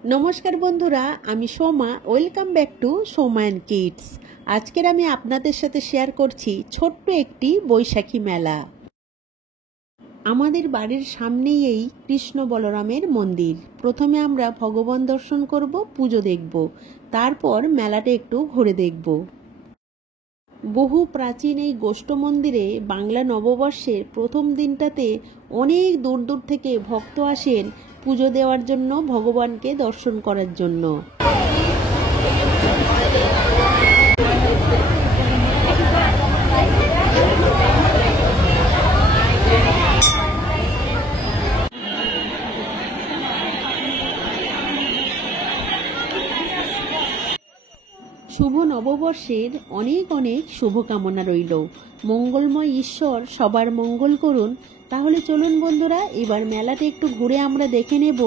नमस्कार बंधुरा आमी Soma welcome back to Soma and kids. आजकेर आमी आपनादेर साथे शेयर करछि छोट्ट एकटी बैशाखी मेला। आमादेर बाड़िर सामनेई एई कृष्ण बलरामेर मंदिर। प्रथमे आमरा भगवान दर्शन करब, पुजो देखब, तारपर मेलाटा एकटु घुरे देखब। बहु प्राचीन এই গোষ্ঠ মন্দিরে বাংলা নববর্ষের প্রথম দিনটাতে অনেক দূর দূর থেকে ভক্ত আসেন পুজো দেওয়ার জন্য, ভগবানকে দর্শন করার জন্য। शुभ नवबर्षेर अनेक अनेक शुभकामना रइल। मंगलमय ईश्वर सबार मंगल करुन। ताहले चलुन बंधुरा एबार मेलाटा एकटु घुरे आमरा देखे नेब।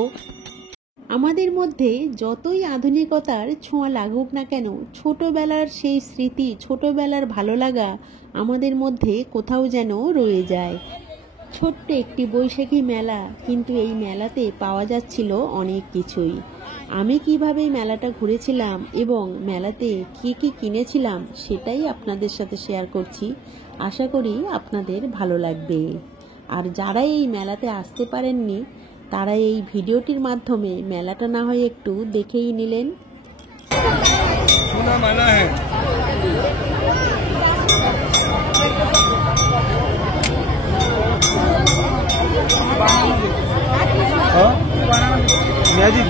आमादेर मध्य जतई आधुनिकतार छोঁয়া लागुक ना केन, छोटोबेलार सेई स्मृति, छोटोबेलार भालो लागा आमादेर मध्य कोथाओ जेन रये जाय। छोट्ट एकटी बैशाखी मेला, किन्तु एई मेलाते पाওয়া যাচ্ছিল अनेक किछुई। আমি কিভাবে মেলাটা ঘুরেছিলাম এবং মেলাতে কি কি কিনেছিলাম সেটাই আপনাদের সাথে শেয়ার করছি। আশা করি আপনাদের ভালো লাগবে। আর যারা এই মেলাতে আসতে পারেননি তারা এই ভিডিওটির মাধ্যমে মেলাটা না হয় একটু দেখেই নিলেন। সোনা মেলা है। मैजिक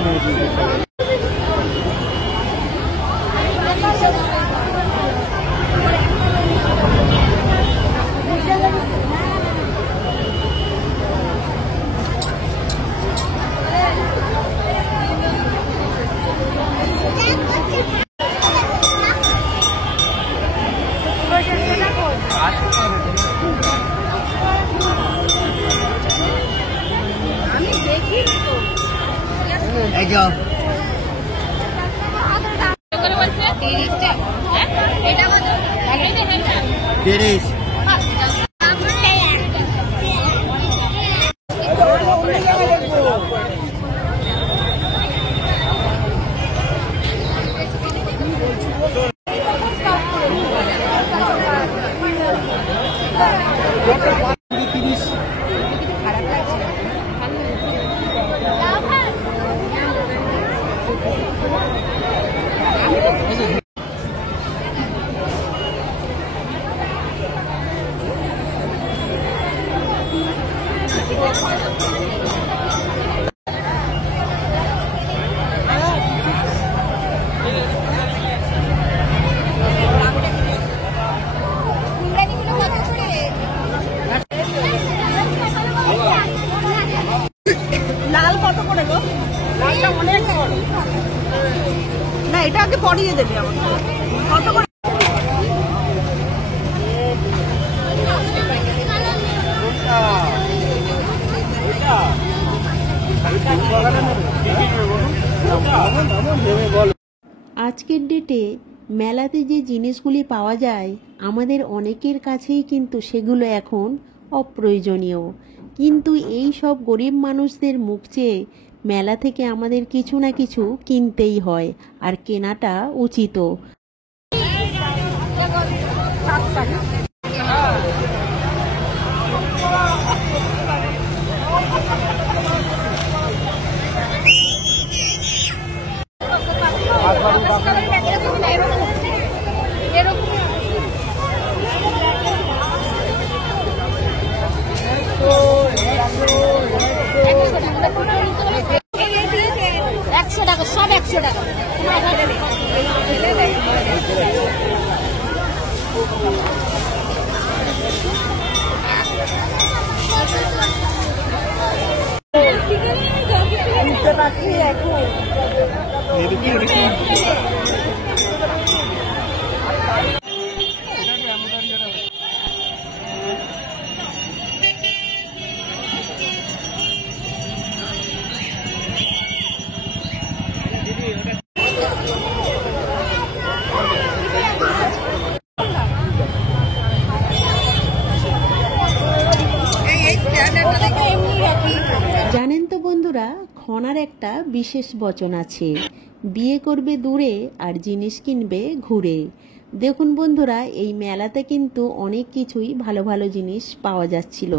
লাল কত করে গো? লালটা অনেক বড় না, এটা আগে পরিয়ে দেবে আমাকে। কত করে? আজকের ডেটে মেলাতে যে জিনিসগুলি পাওয়া যায় আমাদের অনেকের কাছেই কিন্তু সেগুলো এখন অপ্রয়োজনীয়, কিন্তু এই সব গরিব মানুষদের মুখ চেয়ে মেলা থেকে আমাদের কিছু না কিছু কিনতেই হয়, আর কেনাটা উচিত। সব 100 টাকা। জানেন তো বন্ধুরা, খনা ওনার একটা বিশেষ বচন আছে, বিয়ে করবে দূরে আর জিনিস কিনবে ঘুরে। দেখুন বন্ধুরা, এই মেলাতে কিন্তু অনেক কিছুই ভালো ভালো জিনিস পাওয়া যাচ্ছিল।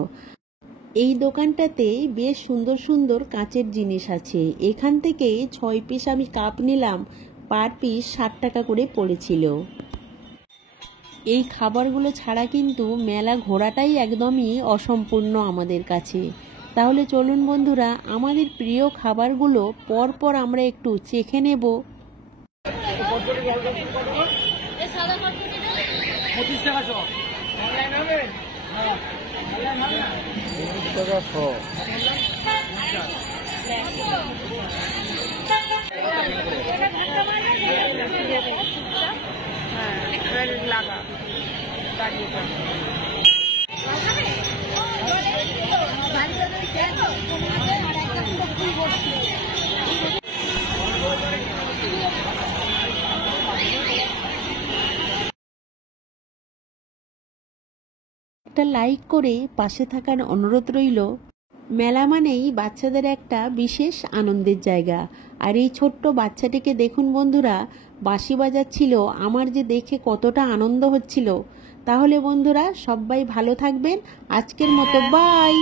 এই দোকানটাতে বেশ সুন্দর সুন্দর কাঁচের জিনিস আছে। এখান থেকে 6 পিস আমি কাপ নিলাম, পার পিস 60 টাকা করে পড়েছিল। এই খাবারগুলো ছাড়া কিন্তু মেলা ঘোরাটাই একদমই অসম্পূর্ণ আমাদের কাছে। তাহলে চলুন বন্ধুরা, আমাদের প্রিয় খাবারগুলো পরপর আমরা একটু চেখে নেব। একটা লাইক করে পাশে থাকার অনুরোধ রইল। মেলা মানেই বাচ্চাদের একটা বিশেষ আনন্দের জায়গা। আর এই ছোট্ট বাচ্চাটিকে দেখুন বন্ধুরা, বাঁশি বাজাচ্ছিল, আমার যে দেখে কতটা আনন্দ হচ্ছিল। তাহলে বন্ধুরা সবাই ভালো থাকবেন, আজকের মতো বাই।